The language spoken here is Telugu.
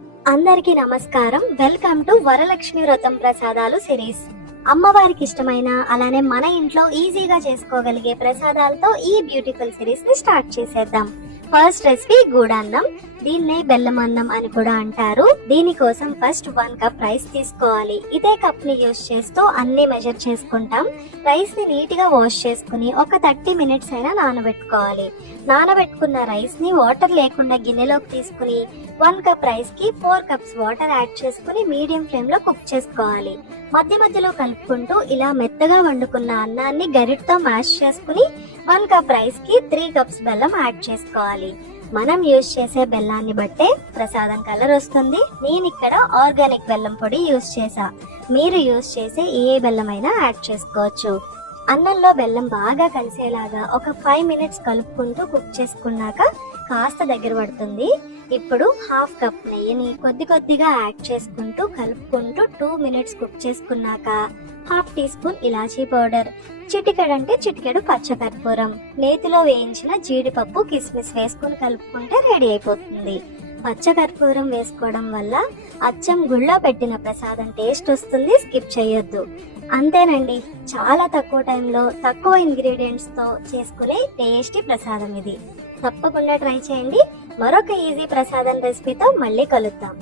అందరికీ నమస్కారం. వెల్కమ్ టు వరలక్ష్మి వ్రతం ప్రసాదాలు సిరీస్. అమ్మవారికి ఇష్టమైన అలానే మన ఇంట్లో ఈజీగా చేసుకోగలిగే ప్రసాదాలతో ఈ బ్యూటిఫుల్ సిరీస్ ని స్టార్ట్ చేసేద్దాం. ఫస్ట్ రెసిపీ గూడాన్నం. దీన్నే బెల్లం అన్నం అని కూడా అంటారు. దీనికోసం ఫస్ట్ 1 కప్ రైస్ తీసుకోవాలి. ఇదే కప్ ని యూస్ చేస్తూ అన్ని మెజర్ చేసుకుంటాం. రైస్ ని నీట్ గా వాష్ చేసుకుని ఒక 30 మినిట్స్ అయినా నానబెట్టుకోవాలి. నానబెట్టుకున్న రైస్ ని వాటర్ లేకుండా గిన్నెలోకి తీసుకుని 1 కప్ రైస్ కి 4 కప్స్ వాటర్ యాడ్ చేసుకుని మీడియం ఫ్లేమ్ లో కుక్ చేసుకోవాలి. మధ్య మధ్యలో కలుపుకుంటూ ఇలా మెత్తగా వండుకున్న అన్నాన్ని గరిటతో మ్యాష్ చేసుకుని 1 కప్ రైస్ కి 3 కప్స్ బెల్లం యాడ్ చేసుకోవాలి. మనం యూజ్ చేసే బెల్లాన్ని బట్టే ప్రసాదం కలర్ వస్తుంది. నేను ఇక్కడ ఆర్గానిక్ బెల్లం పొడి యూజ్ చేసా. మీరు యూజ్ చేసే ఏ బెల్లం అయినా యాడ్ చేసుకోవచ్చు. అన్నంలో బెల్లం బాగా కలిసేలాగా ఒక 5 మినిట్స్ కలుపుకుంటూ కుక్ చేసుకున్నాక కాస్త దగ్గర పడుతుంది. ఇప్పుడు 1/2 కప్ నెయ్యిని కొద్ది కొద్దిగా యాడ్ చేసుకుంటూ కలుపుకుంటూ 2 మినిట్స్ కుక్ చేసుకున్నాక 1/2 టీ స్పూన్ ఇలాచీ పౌడర్, చిటికెడంటే చిటికెడు పచ్చకర్పూరం, నేతిలో వేయించిన జీడిపప్పు, కిస్మిస్ వేసుకుని కలుపుకుంటే రెడీ అయిపోతుంది. పచ్చకర్పూరం వేసుకోవడం వల్ల అచ్చం గుళ్ళో పెట్టిన ప్రసాదం టేస్ట్ వస్తుంది. స్కిప్ చేయొద్దు. అంతేనండి, చాలా తక్కువ టైంలో తక్కువ ఇంగ్రీడియంట్స్ తో చేసుకునే టేస్టీ ప్రసాదం ఇది. తప్పకుండా ట్రై చేయండి. మరొక ఈజీ ప్రసాదం రెసిపీతో మళ్ళీ కలుద్దాం.